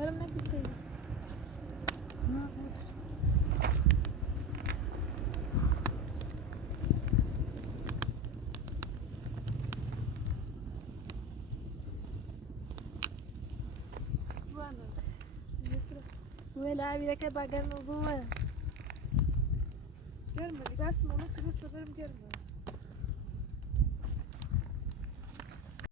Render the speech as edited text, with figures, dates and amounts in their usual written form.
Varım ne gideyim. Ne yapıyorsun? Böyle bir reke bagan bu var. Görme, ligasım onu kırı severim görme.